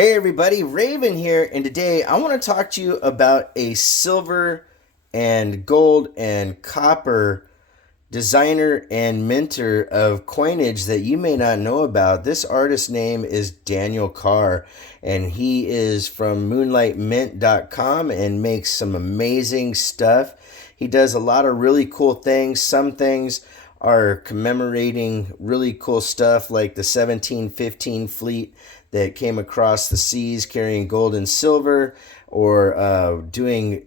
Hey everybody, Raven here, and today I want to talk to you about a silver and gold and copper designer and minter of coinage that you may not know about. This artist's name is Daniel Carr, and he is from moonlightmint.com and makes some amazing stuff. He does a lot of really cool things. Some things are commemorating really cool stuff like the 1715 fleet that came across the seas carrying gold and silver, or doing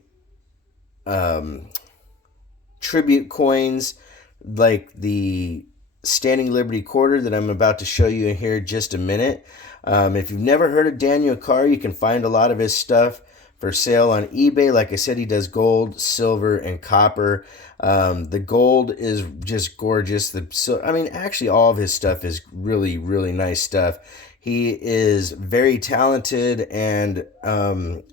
tribute coins like the Standing Liberty Quarter that I'm about to show you in here in just a minute. If you've never heard of Daniel Carr, you can find a lot of his stuff for sale on eBay. Like I said, he does gold, silver, and copper. The gold is just gorgeous. Actually, all of his stuff is really, really nice stuff. He is very talented, and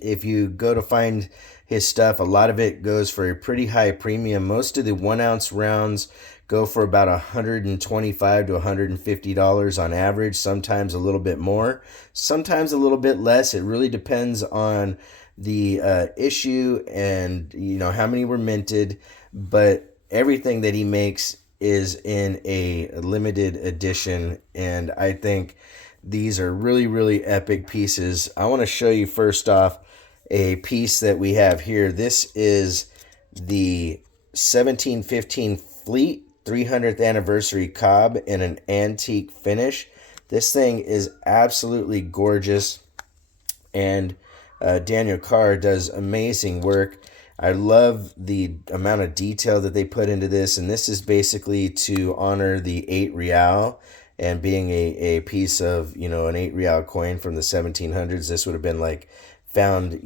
if you go to find his stuff, a lot of it goes for a pretty high premium. Most of the 1 ounce rounds go for about $125 to $150 on average, sometimes a little bit more, sometimes a little bit less. It really depends on the issue and how many were minted, but everything that he makes is in a limited edition, and I think these are really, really epic pieces. I want to show you first off a piece that we have here. This is the 1715 Fleet 300th anniversary cob in an antique finish. This thing is absolutely gorgeous, and Daniel Carr does amazing work. I love the amount of detail that they put into this, and this is basically to honor the 8 real, and being a piece of, an 8 real coin from the 1700s. This would have been like found,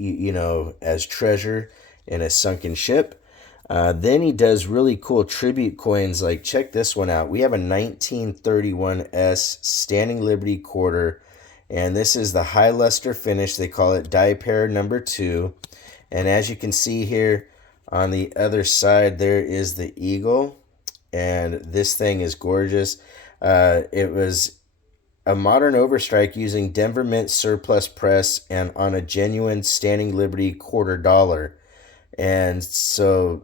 as treasure in a sunken ship. Then he does really cool tribute coins. Like, check this one out. We have a 1931S Standing Liberty Quarter, and this is the high luster finish. They call it die pair number 2. And as you can see here on the other side, there is the eagle, and this thing is gorgeous. It was a modern overstrike using Denver Mint surplus press and on a genuine Standing Liberty $quarter. And so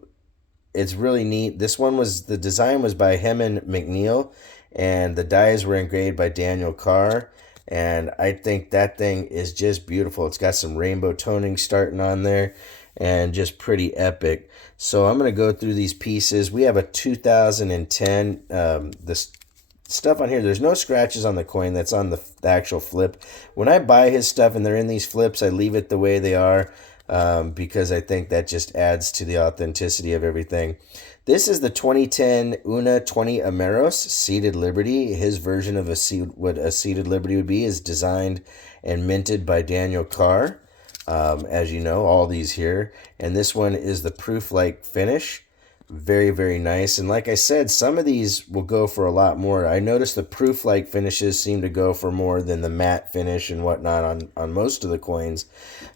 it's really neat. The design was by Hemon McNeil, and the dies were engraved by Daniel Carr. And I think that thing is just beautiful. It's got some rainbow toning starting on there, and just pretty epic. So I'm going to go through these pieces. We have a 2010, this stuff on here, there's no scratches on the coin. That's on the actual flip. When I buy his stuff and they're in these flips, I leave it the way they are, because I think that just adds to the authenticity of everything. This is the 2010 Una 20 Ameros Seated Liberty. His version of what a Seated Liberty would be is designed and minted by Daniel Carr. As you know, all these here. And this one is the proof-like finish. Very, very nice. And like I said, some of these will go for a lot more. I noticed the proof-like finishes seem to go for more than the matte finish and whatnot on most of the coins.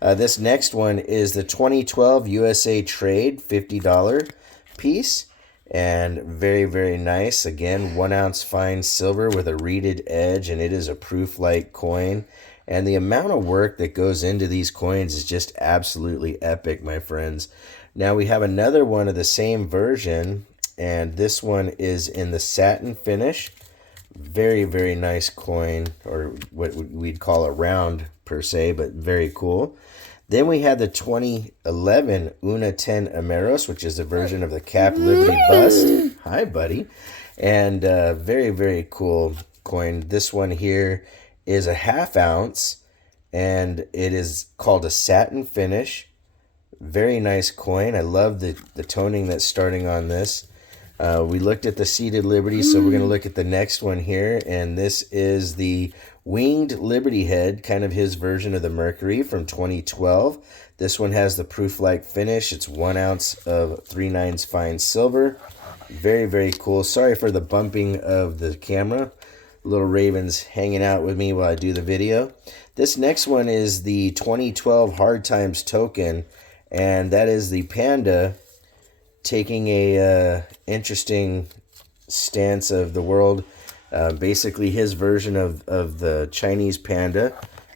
This next one is the 2012 USA Trade $50 piece. And very, very nice. Again, 1 ounce fine silver with a reeded edge, and it is a proof-like coin. And the amount of work that goes into these coins is just absolutely epic, my friends. Now we have another one of the same version, and this one is in the satin finish. Very, very nice coin, or what we'd call a round per se, but very cool. Then we had the 2011 Una 10 Ameros, which is a version of the Cap Liberty bust. Hi, buddy. And very, very cool coin. This one here is a 1/2 ounce, and it is called a satin finish. Very nice coin. I love the toning that's starting on this. We looked at the Seated Liberty, so we're going to look at the next one here, and this is the Winged Liberty Head, kind of his version of the Mercury from 2012. This one has the proof-like finish. It's 1 ounce of 3/9 fine silver. Very, very cool. Sorry for the bumping of the camera. Little Raven's hanging out with me while I do the video. This next one is the 2012 Hard Times token, and that is the panda taking a interesting stance of the world. Basically his version of the Chinese panda.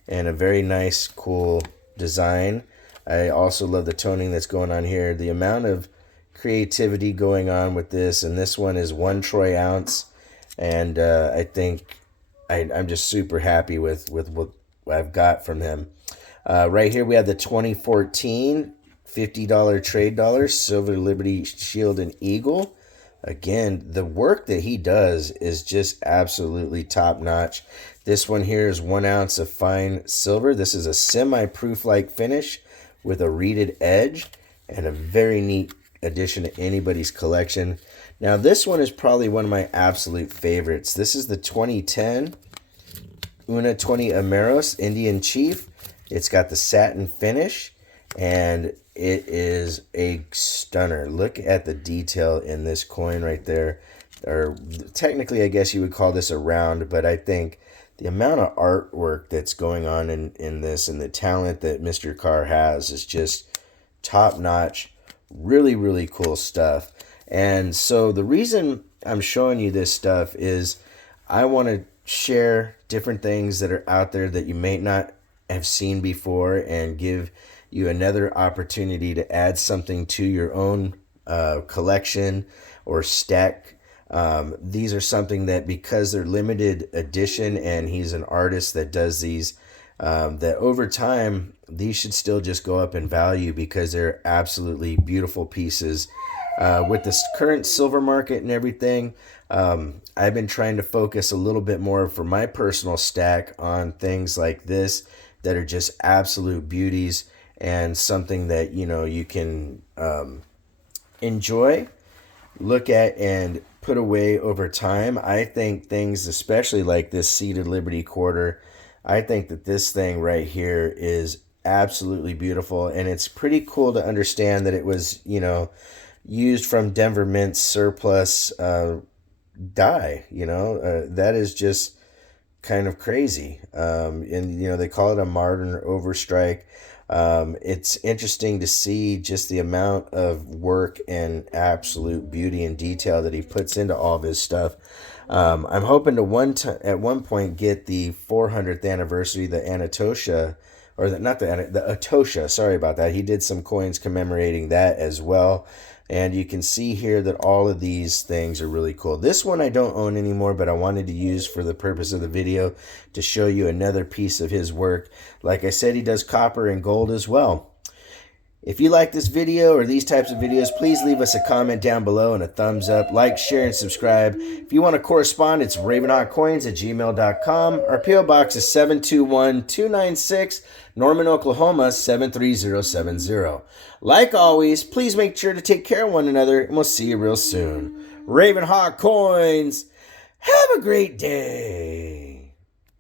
and a very nice, cool design. I also love the toning that's going on here. The amount of creativity going on with this, and this one is 1 troy ounce, and I think I'm just super happy with what I've got from him. Right here we have the 2014 $50 trade dollars, Silver Liberty Shield and Eagle. Again, the work that he does is just absolutely top notch. This one here is 1 ounce of fine silver. This is a semi-proof like finish with a reeded edge, and a very neat addition to anybody's collection. Now this one is probably one of my absolute favorites. This is the 2010 Una 20 Ameros Indian Chief. It's got the satin finish, and it is a stunner. Look at the detail in this coin right there. Or technically, I guess you would call this a round, but I think the amount of artwork that's going on in this and the talent that Mr. Carr has is just top-notch. Really, really cool stuff. And so the reason I'm showing you this stuff is I want to share different things that are out there that you may not have seen before, and give you another opportunity to add something to your own collection or stack. These are something that, because they're limited edition and he's an artist that does these, that over time these should still just go up in value, because they're absolutely beautiful pieces. With this current silver market and everything, I've been trying to focus a little bit more for my personal stack on things like this that are just absolute beauties, and something that, you know, you can enjoy, look at, and put away over time. I think things, especially like this Seated Liberty quarter, I think that this thing right here is absolutely beautiful, and it's pretty cool to understand that it was, you know, used from Denver Mint's surplus die. You know, that is just kind of crazy. And, you know, they call it a modern overstrike. It's interesting to see just the amount of work and absolute beauty and detail that he puts into all of his stuff. I'm hoping to at one point get the 400th anniversary, the Anatosha, or the Atosha. Sorry about that. He did some coins commemorating that as well. And you can see here that all of these things are really cool. This one I don't own anymore, but I wanted to use for the purpose of the video to show you another piece of his work. Like I said, he does copper and gold as well. If you like this video or these types of videos, please leave us a comment down below and a thumbs up. Like, share, and subscribe. If you want to correspond, it's ravenhawkcoins@gmail.com. Our P.O. Box is 721-296, Norman, Oklahoma 73070. Like always, please make sure to take care of one another, and we'll see you real soon. Ravenhawk Coins, have a great day.